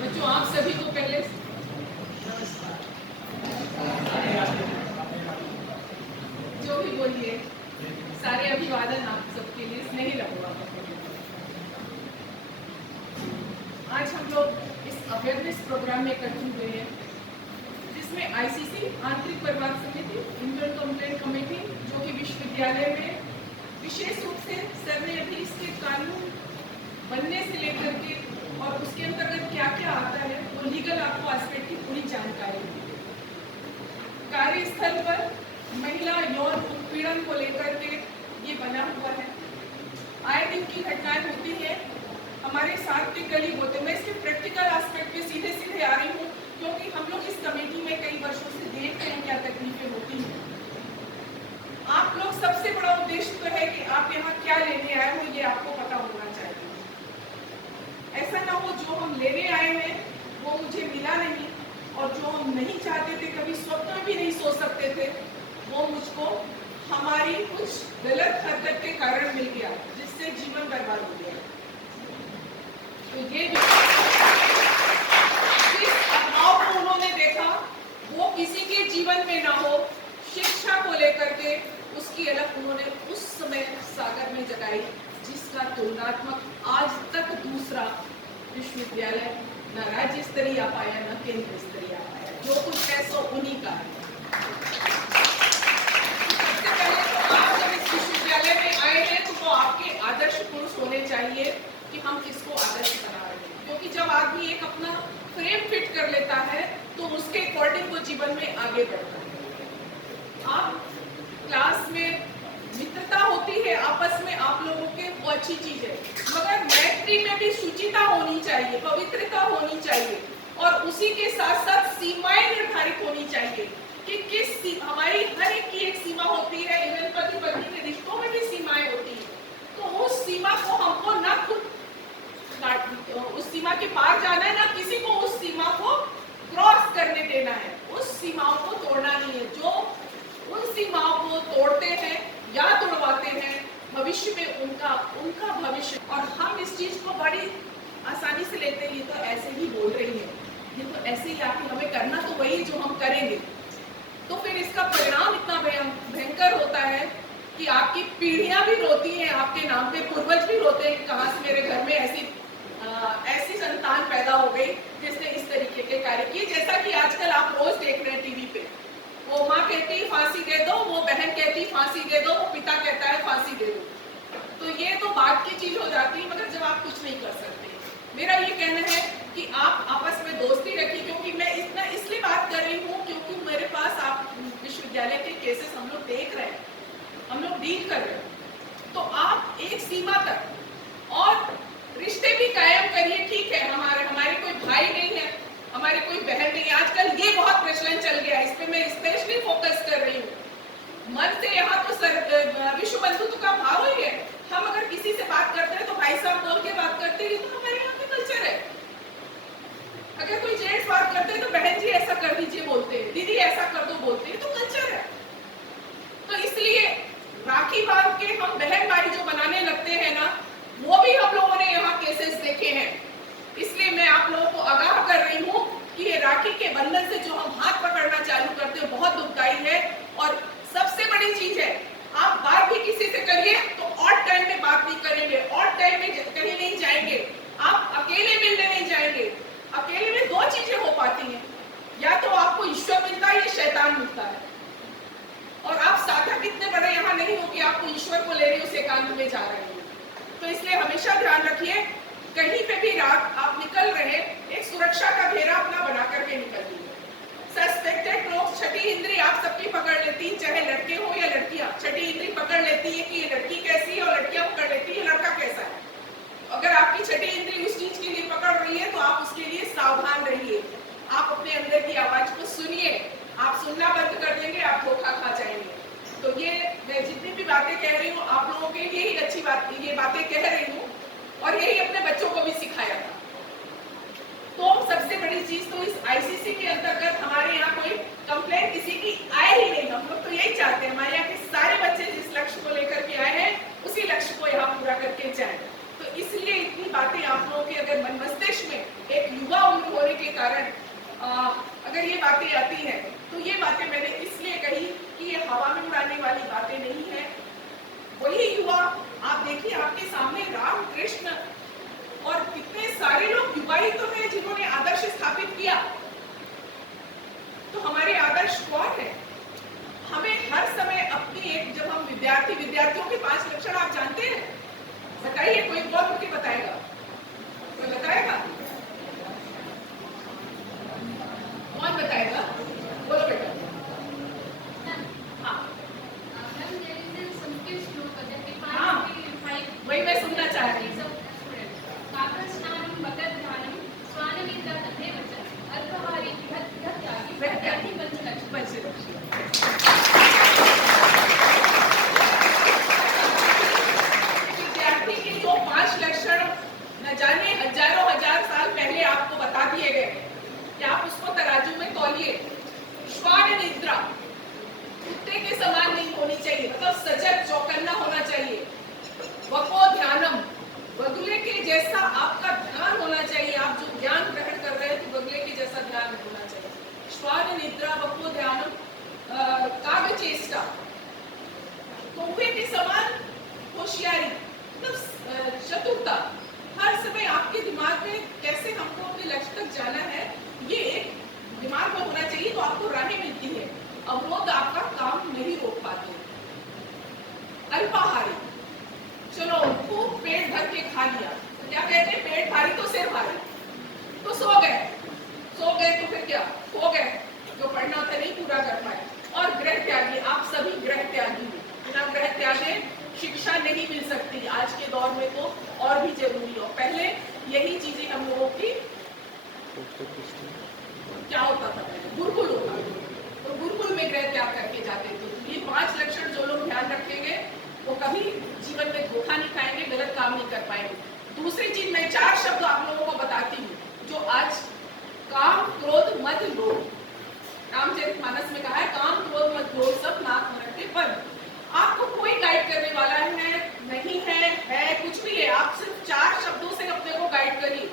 बच्चों आप सभी को पहले नमस्कार। जो भी बोलिए, सारे अभिवादन आप सबके लिए स्नेही लगूंगा। आज हम लोग इस अवेयरनेस प्रोग्राम में इकट्ठे हुए हैं, जिसमें आईसीसी आंतरिक परिवार समिति इंटर कंप्लेंट कमेटी, जो कि विश्वविद्यालय में विशेष रूप से सर्वन्यायाधीश के कानून बनने से लेकर के और उसके अंतर्गत क्या क्या आता है वो लीगल आपको एस्पेक्ट की पूरी जानकारी दी। कार्यस्थल पर महिला यौन उत्पीड़न को लेकर के ये बना हुआ है। आए दिन की घटनाएं होती है, हमारे साथ के कलीग होते हैं। मैं इसके प्रैक्टिकल एस्पेक्ट पे सीधे सीधे आ रही हूँ, क्योंकि हम लोग इस कमेटी में कई वर्षों से देख रहे हैं क्या तकलीफें होती हैं। आप लोग सबसे बड़ा उद्देश्य तो है कि आप यहाँ क्या लेने आए हो ये आपको पता होना चाहिए। ऐसा ना हो जो हम लेने आए हैं वो मुझे मिला नहीं, और जो हम नहीं चाहते थे, कभी स्वप्न में भी नहीं सोच सकते थे, वो मुझको हमारी कुछ गलत हरकत के कारण मिल गया, जिससे जीवन बर्बाद हो गया। तो ये जो जिस अभाव को उन्होंने देखा वो किसी के जीवन में ना हो, शिक्षा को लेकर के उसकी अलग उन्होंने उस समय सागर में जगाई, जिसका तुलनात्मक आज तक दूसरा विश्वविद्यालय न राज्य स्तरीय आ पाया न केंद्र स्तरीय आ पाया। जो कुछ है सो उन्हीं का है। सबसे पहले तो आप जब इस विश्वविद्यालय में आए हैं तो वो आपके आदर्श पुरुष होने चाहिए कि हम किसको आदर्श बना रहे हैं, क्योंकि जब आदमी एक अपना फ्रेम फिट कर लेता है तो उसके अकॉर्डिंग वो जीवन में आगे बढ़ता है। आप क्लास में मित्रता होती है आपस में आप लोगों के, वो अच्छी चीज है, मगर मैत्री में भी शुचिता होनी चाहिए, पवित्रता होनी चाहिए, और उसी के साथ साथ सीमाएं निर्धारित होनी चाहिए कि किस हमारी हर एक की एक सीमा होती है। इवन पति पत्नी के रिश्तों में भी सीमाएं होती है, तो उस सीमा को हमको ना खुद उस सीमा के पार जाना है, ना किसी को उस सीमा को क्रॉस करने देना है। उस सीमाओं को तोड़ना नहीं है। जो उन सीमाओं को तोड़ते हैं या तोड़वाते हैं, भविष्य में उनका भविष्य, और हम इस चीज को बड़ी आसानी से लेते हैं। ये तो ऐसे ही बोल रही है, ये तो ऐसे ही आके हमें करना तो वही जो हम करेंगे, तो फिर इसका परिणाम इतना भयंकर होता है कि आपकी पीढ़ियां भी रोती हैं आपके नाम पे, पूर्वज भी रोते हैं, कहाँ से मेरे घर में ऐसी संतान पैदा हो गई जिसने इस तरीके के कार्य किए। जैसा कि आजकल आप रोज देख रहे हैं टीवी पे, वो माँ कहती है फांसी दे दो, वो बहन कहती है फांसी दे दो, वो पिता कहता है फांसी दे दो। तो ये तो बात की चीज हो जाती है, मगर जब आप कुछ नहीं कर सकते। मेरा ये कहना है कि आप आपस में दोस्ती रखिए, क्योंकि मैं इतना इसलिए बात कर रही हूँ क्योंकि मेरे पास आप विश्वविद्यालय के केसेस हम लोग देख रहे हैं, हम लोग डील कर रहे हैं। तो आप एक सीमा तक और रिश्ते भी कायम करिए। ठीक है, हमारे कोई भाई नहीं है, हमारे कोई बहन नहीं है। आजकल ये बहुत प्रचलन चल गया है, इस पे मैं स्पेशली फोकस कर रही हूँ। मन से यहाँ तो विश्व बंधुत्व का भाव ही है। हम अगर किसी से बात करते हैं तो भाई साहब बोल के बात करते हैं, तो हमारे यहाँ का कल्चर है। अगर कोई जेंट्स बात करते हैं तो बहन जी ऐसा कर दीजिए बोलते हैं, दीदी ऐसा कर दो बोलते हैं, तो कल्चर है। तो इसलिए राखी बांध के हम बहन भाई जो बनाने लगते हैं ना, वो भी हम लोगों ने यहाँ केसेस देखे हैं। इसलिए मैं आप लोगों को आगाह कर रही हूँ कि ये राखी के बंधन से जो हम हाथ पकड़ना चालू करते हैं बहुत दुखदाई है। और सबसे बड़ी चीज है, आप बात भी किसी से करिए तो ऑड टाइम में बात नहीं करेंगे, ऑड टाइम में कहीं नहीं जाएंगे, आप अकेले मिलने नहीं जाएंगे। अकेले में दो चीजें हो पाती हैं, या तो आपको ईश्वर मिलता है या शैतान मिलता है। और आप साधक इतने बड़े यहाँ नहीं हो कि आपको ईश्वर को ले रहे उस एकांत में जा रहे हैं। तो इसलिए हमेशा ध्यान रखिए, कहीं पे भी रात आप निकल रहे, एक सुरक्षा का घेरा अपना बना करके निकलिए। सस्पेक्टेड लोग छठी इंद्री आप सबकी पकड़ लेती, चाहे लड़के हो या लड़कियां, छठी इंद्री पकड़ लेती है कि ये लड़की कैसी है, और लड़कियां पकड़ लेती है लड़का कैसा है। अगर आपकी छठी इंद्री उस चीज के लिए पकड़ रही है तो आप उसके लिए सावधान रहिए। आप अपने अंदर की आवाज को सुनिए, आप सुनना बंद कर देंगे आप धोखा खा जाएंगे। तो ये मैं जितनी भी बातें कह रही हूँ आप लोगों के लिए ही अच्छी बात, ये बातें कह रही हूँ, और यही अपने बच्चों को भी सिखाया था। तो सबसे बड़ी चीज तो इस आईसीसी के अंतर्गत हमारे यहाँ कोई कंप्लेंट किसी की आए ही नहीं। हम लोग तो यही चाहते हैं हमारे यहाँ के सारे बच्चे जिस लक्ष्य को लेकर के आए हैं उसी लक्ष्य को यहाँ पूरा करके जाएं। तो इसलिए अंदर मन मस्तिष्क में एक युवा उम्र होने के कारण अगर ये बातें आती हैं तो ये बातें मैंने इसलिए कही कि ये हवा में उड़ाने वाली बातें नहीं है। वही युवा आप देखिए आपके सामने राम कृष्ण और कितने सारे लोग युवा ही तो हैं जिन्होंने आदर्श स्थापित किया। तो हमारे आदर्श कौन है? हमें हर समय अपनी एक, जब हम विद्यार्थियों के 5 लक्षण आप जानते हैं? बताइए, कोई बहुत मुझे बताएगा? कोई बताएगा? कौन बताएगा? बोलो बेटा। हाँ, वही मैं सुनना चाह रही हूँ। विद्यार्थी के जो 5 लक्षण न जाने हजारों हजार साल पहले आपको बता दिए गए कि आप उसको तराजू में तौलिए। श्वान निद्रा कुत्ते के समान नहीं होनी चाहिए, मतलब सजग चौकन्ना होना चाहिए। वको ध्यानम, बगुले के जैसा आपका ध्यान होना चाहिए। आप जो ज्ञान ग्रहण कर रहे हैं तो बगुले के जैसा ध्यान होना चाहिए। श्वान निद्रा वको ध्यानम, काव्य चेष्टा, कौवे के समान होशियारी, मतलब चतुरता। हर समय आपके दिमाग में कैसे हमको अपने लक्ष्य तक जाना है ये एक दिमाग में होना चाहिए, तो आपको राहें मिलती है। अवरोध आपका काम नहीं रोक पाते। अल्पाहारी, चलो खूब पेट भर के खा लिया, तो क्या कहते हैं? पेट भारी तो सिर भारी, तो सो गए तो फिर क्या हो गए, जो पढ़ना था नहीं पूरा कर पाए। और गृह त्यागी, आप सभी गृह त्यागी हैं। बिना गृह त्यागे शिक्षा नहीं मिल सकती। आज के दौर में तो और भी जरूरी हो। पहले यही चीजें हम लोगों की क्या होता था, गुरुकुल होता था, तो गुरुकुल में गृह त्याग करके जाते थे। तो ये 5 लक्षण जो लोग ध्यान रखेंगे वो कभी जीवन में धोखा नहीं खाएंगे, गलत काम नहीं कर पाएंगे। दूसरी चीज, मैं 4 शब्द आप लोगों को बताती हूँ जो आज काम क्रोध मद लोभ, रामचरितमानस में कहा है काम क्रोध मद लोभ सब नाक मरते पर। आपको कोई गाइड करने वाला है नहीं है कुछ भी है, आप सिर्फ 4 शब्दों से अपने को गाइड करिए।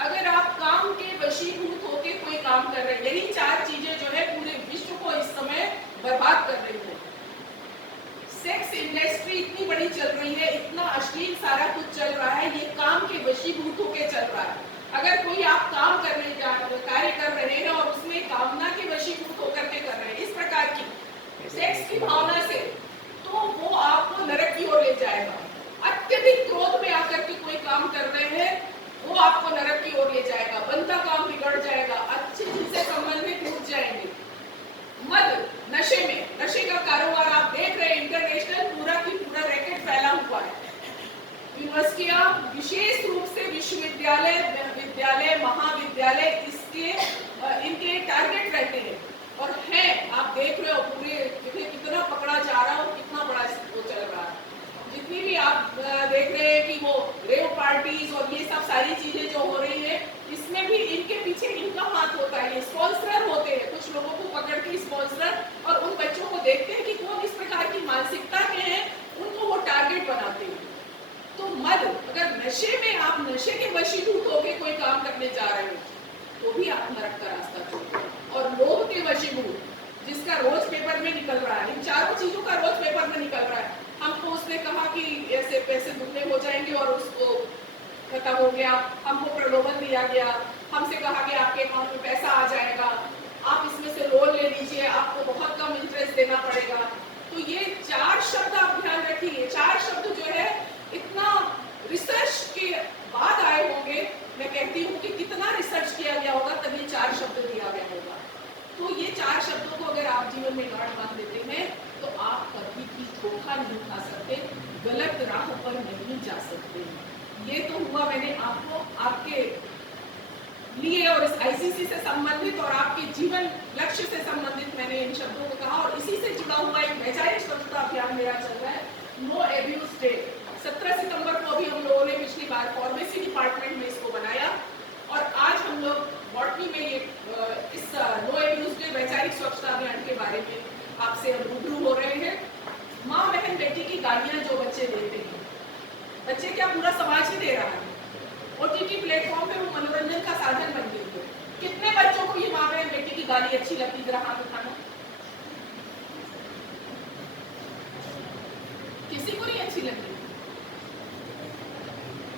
अगर आप काम के वशीभूत होकर कोई काम कर रहे हैं, यही 4 चीजें जो है पूरे विश्व को इस समय बर्बाद कर रही है। सेक्स इंडस्ट्री इतनी बड़ी चल रही है, इतना अश्लील सारा कुछ चल रहा है, ये काम के वशीभूत होकर चल रहा है। अगर कोई आप काम करने कार्य कर रहे हैं और उसमें कामना के वशीभूत होकर के कर रहे हैं इस प्रकार की सेक्स की भावना से, तो वो आपको नरक की ओर ले जाएगा। अत्यधिक क्रोध में आकर के कोई काम कर रहे हैं वो आपको नरक की ओर ले जाएगा। बनता काम बिगड़ जाएगा, अच्छी चीज से संबंध में टूट जाएंगे। मद, नशे में, नशे का कारोबार आप देख रहे हैं, इंटरनेशनल पूरा की पूरा रैकेट फैला हुआ है। यूनिवर्सिटियां, विशेष रूप से विश्वविद्यालय, महाविद्यालय इनके टारगेट रहते हैं और हैं। आप देख रहे हो पूरे कितना पकड़ा जा रहा है और कितना बड़ा वो चल रहा है। जितनी भी आप देख रहे हैं कि वो रेव पार्टीज और ये सब सारी चीजें जो हो रही है, इसमें भी इनके पीछे इनका हाथ होता है। स्पॉन्सर होते हैं, कुछ लोगों को पकड़ के स्पॉन्सर, और उन बच्चों को देखते हैं कि कौन इस प्रकार की मानसिकता के हैं, उनको वो टारगेट बनाते हैं। तो मद, अगर नशे में आप नशे के वशीभूत होकर कोई काम करने जा रहे हो तो भी आप नरक का रास्ता चुनते। और लोभ के वशीभूत, जिसका रोज पेपर में निकल रहा है, इन 4 चीजों का रोज पेपर में निकल रहा है। हमको उसने कहा कि ऐसे पैसे दुगने हो जाएंगे और उसको खत्म हो गया। हमको प्रलोभन दिया गया, हमसे कहा कि आपके अकाउंट में पैसा आ जाएगा, आप इसमें से लोन ले लीजिए, आपको बहुत कम इंटरेस्ट देना पड़ेगा। तो ये 4 शब्द आप ध्यान रखिए। 4 शब्द जो है इतना रिसर्च के बाद आए होंगे। मैं कहती हूँ कि कितना रिसर्च किया गया होगा तभी 4 शब्द दिया गया होगा। तो ये 4 शब्दों को अगर आप जीवन में गांठ बांध देते हैं तो आप कभी भी धोखा नहीं खा सकते, गलत राह पर नहीं जा सकते। ये तो हुआ मैंने आपको आपके लिए और इस आईसीसी से संबंधित और आपके जीवन लक्ष्य से संबंधित मैंने इन शब्दों को कहा। और इसी से जुड़ा हुआ एक वैचारिक स्वच्छता अभियान मेरा चल रहा है, नो एब्यूज डे। 17 सितंबर को अभी हम लोगों ने पिछली बार फार्मेसी डिपार्टमेंट में इसको बनाया और आज हम लोग बॉटनी में ये इस नो एब्यूज डे वैचारिक स्वच्छता अभियान के बारे में आपसे हम रूबरू हो रहे हैं। माँ बहन बेटी की गालियां जो बच्चे देते हैं, बच्चे क्या पूरा समाज ही दे रहा है, OTT प्लेटफॉर्म पे वो मनोरंजन का साधन बन गई है। कितने बच्चों को ये माँ बहन बेटी की गाली अच्छी लगती, जरा हाथ उठाना। किसी को नहीं अच्छी लग रही।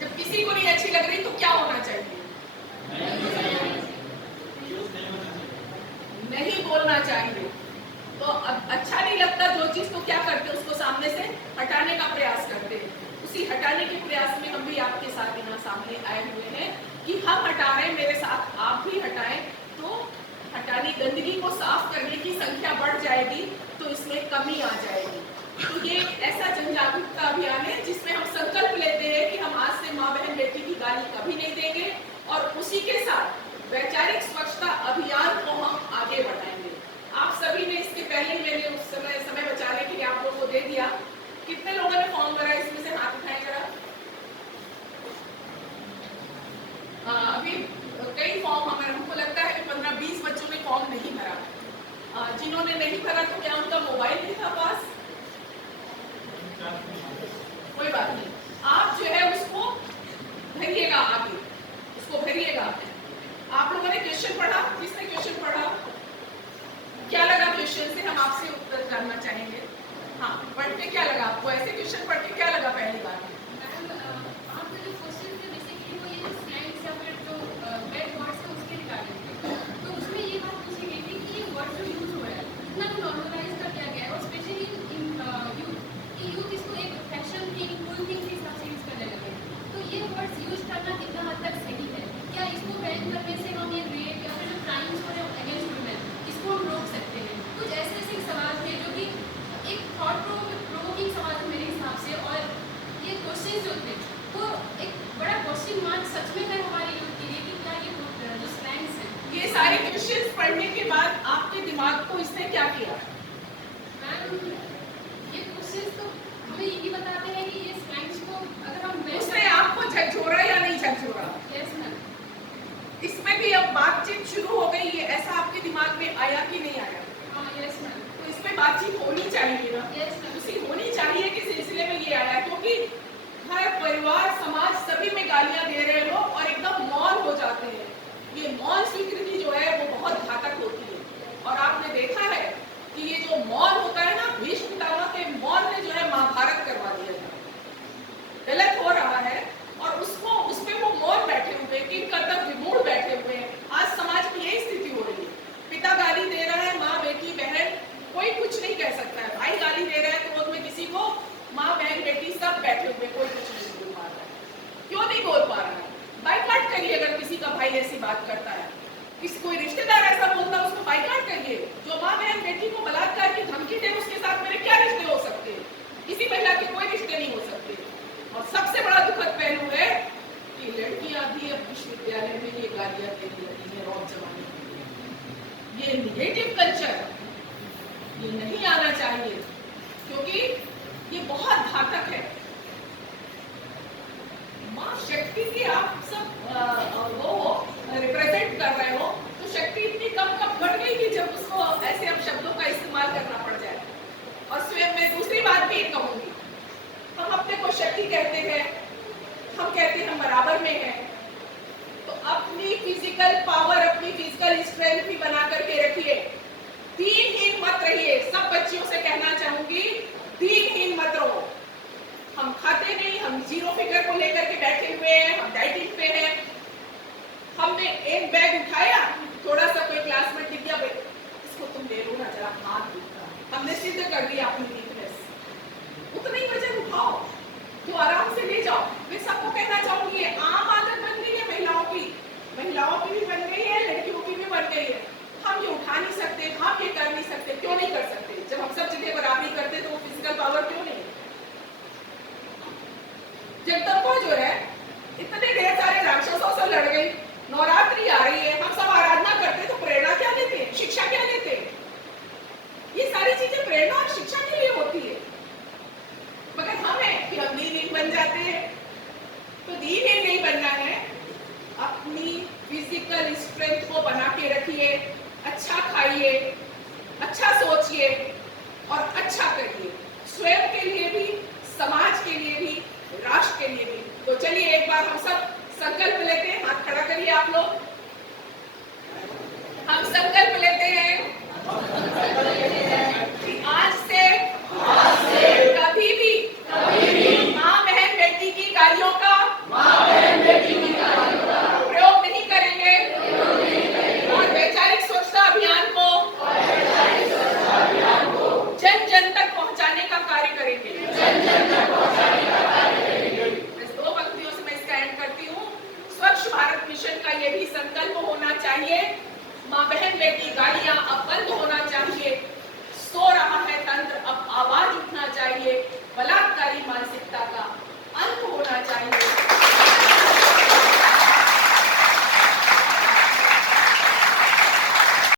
जब किसी को नहीं अच्छी लग रही तो क्या होना चाहिए? नहीं बोलना चाहिए। तो अब अच्छा नहीं लगता जो चीज, तो क्या करते हैं, उसको सामने से हटाने का प्रयास करते हैं। उसी हटाने के प्रयास में हम भी आपके साथ यहाँ सामने आए हुए हैं कि हम हटा रहे हैं, मेरे साथ आप भी हटाएं, तो हटाने गंदगी को साफ करने की संख्या बढ़ जाएगी, तो इसमें कमी आ जाएगी। तो ये ऐसा जन जागरूकता अभियान है जिसमें हम संकल्प लेते हैं कि हम आज से माँ बहन बेटी की गाली कभी नहीं देंगे, और उसी के साथ वैचारिक स्वच्छता अभियान को हम आगे बढ़ाएंगे। आप सभी ने इसके पहले ही मैंने उस समय बचाने के लिए आप लोगों को दे दिया। कितने लोगों ने फॉर्म भरा, इसमें से हाथ उठाएं जरा। अभी कई फॉर्म हमको लगता है कि 15-20 बच्चों ने फॉर्म नहीं भरा। जिन्होंने नहीं भरा तो क्या उनका मोबाइल नहीं था पास? कोई बात नहीं, आप जो है उसको भरिएगा, आगे उसको भरिएगा। आप लोगों ने क्वेश्चन पढ़ा? किसने क्वेश्चन पढ़ा? क्या लगा क्वेश्चन से? हम आपसे उत्तर जानना चाहेंगे। हाँ, पढ़ के क्या लगा आपको? ऐसे क्वेश्चन पढ़ के क्या लगा पहली बार? आपका जो क्वेश्चन थे बेसिकली वो ये स्लैंग्स या फिर जो बैड वर्ड्स है उसके रिगार्डिंग थे। तो उसमें ये बात पूछी गई थी कि ये वर्ड जो यूज हो रहा है इतना तो नॉर्मलाइज कर दिया गया है, और स्पेशली इन यूथ कि यूथ इसको एक फैशन थिंग, कूल थिंग के हिसाब से यूज करने लगे। तो ये वर्ड्स यूज करना कितना हद तक सही है? क्या इसको बैन करने से हम ये रेप या फिर जो क्राइम्स हो रहे हैं अगेंस्ट वुमेन इसको हम रोक सकते हैं? कुछ ऐसे ऐसे सवाल थे जो कि एक थॉट प्रोवोकिंग सवाल थे मेरे हिसाब से, और ये क्वेश्चन जो थे वो एक बड़ा क्वेश्चन मार्क सच में है हमारे यूथ के लिए कि क्या ये जो स्लैंग्स हैं। ये सारे क्वेश्चंस पढ़ने के बाद आपके दिमाग को इसने क्या किया? मैम, ये क्वेश्चंस तो हमें यही बताते हैं कि ये स्लैंग्स को अगर हम उसने आपको झकझोरा या नहीं झकझोरा? Yes ma'am. इसमें भी अब बातचीत शुरू हो गई है, ऐसा आपके दिमाग में आया कि नहीं आया? हाँ यस मैम। तो इसमें बातचीत होनी चाहिए ना? Yes ma'am. उसी होनी चाहिए कि सिलसिले में ये आया, क्योंकि हर परिवार समाज सभी में गालियां दे रहे लोग और एकदम मौन हो जाते हैं। ये मौन स्वीकृति जो है वो बहुत घातक होती है, और आपने देखा है कि ये जो मौन होता है ना, भीष्म पितामह के मौन ने जो है महाभारत करवा दिया था। गलत हो रहा है, और उसको उसमें वो मौन बैठे हुए, कि कर्तव्य विमूढ़ बैठे हुए हैं। आज समाज में यही स्थिति हो रही है। पिता गाली दे रहा है, माँ बेटी बहन कोई कुछ नहीं कह सकता है। भाई गाली दे रहा है तो उसमें किसी को, माँ बहन बेटी सब बैठे हुए, कोई कुछ नहीं बोल पा रहा है। क्यों नहीं बोल पा रहा है? बाइकाट करिए अगर किसी का भाई ऐसी बात करता है, किसी कोई रिश्तेदार ऐसा बोलता है उसको बाइकाट करिए। जो माँ बहन बेटी को बलात्कार की धमकी दे उसके साथ मेरे क्या रिश्ते हो सकते हैं? किसी महिला के कोई रिश्ते नहीं हो सकते। और सबसे बड़ा दुखद पहलू है कि लड़कियां भी अब विश्वविद्यालय में ये गालियां देने लगी है रौब जमाने के। ये निगेटिव कल्चर ये नहीं आना चाहिए, क्योंकि ये बहुत घातक है। माँ शक्ति की आप सब वो रिप्रेजेंट कर रहे हो, तो शक्ति इतनी कम कब बढ़ गई कि जब उसको ऐसे अब शब्दों का इस्तेमाल करना पड़ जाए। और स्वयं मैं दूसरी बात भी एक कहूंगी, हम अपने को शक्ति कहते हैं, हम कहते हैं हम बराबर में हैं, तो अपनी फिजिकल पावर, अपनी फिजिकल स्ट्रेंथ भी बना करके रखिए। दीनहीन मत रहिए। सब बच्चियों से कहना चाहूंगी, दीनहीन मत रहो। हम खाते नहीं, हम जीरो फिगर को लेकर के बैठे हुए हैं, हम डाइटिंग पे हैं। हमने एक बैग उठाया, थोड़ा सा कोई क्लासमेट दिख गया, इसको तुम ले लो ना जरा, हाथ दुखता है, हमने सिद्ध कर दिया अपनी वीकनेस। उतना ही वजन उठाओ तो आराम से ले जाओ। मैं सबको कहना चाहूंगी, आम आदत बन गई है महिलाओं की भी बन गई है, लड़कियों की भी बन गई है। हम ये उठा नहीं सकते, हम ये कर नहीं सकते। क्यों नहीं कर सकते? जब हम सब जगह बराबरी करते तो फिजिकल पावर क्यों नहीं? जगदम्बा जो है इतने ढेर सारे राक्षसों से लड़ गई। नवरात्रि आ रही है, हम सब आराधना करते तो प्रेरणा क्या लेते हैं, शिक्षा क्या लेते हैं? ये सारी चीजें प्रेरणा और शिक्षा के लिए होती है। मगर हम है कि हम दीनहीन बन जाते हैं। तो दीनहीन नहीं बनना है, अपनी फिजिकल स्ट्रेंथ को बना के रखिए, अच्छा खाइए, अच्छा सोचिए और अच्छा करिए, स्वयं के लिए भी, समाज के लिए भी, राष्ट्र के लिए भी। तो चलिए एक बार हम सब संकल्प लेते हैं, हाथ खड़ा करिए आप लोग। हम संकल्प लेते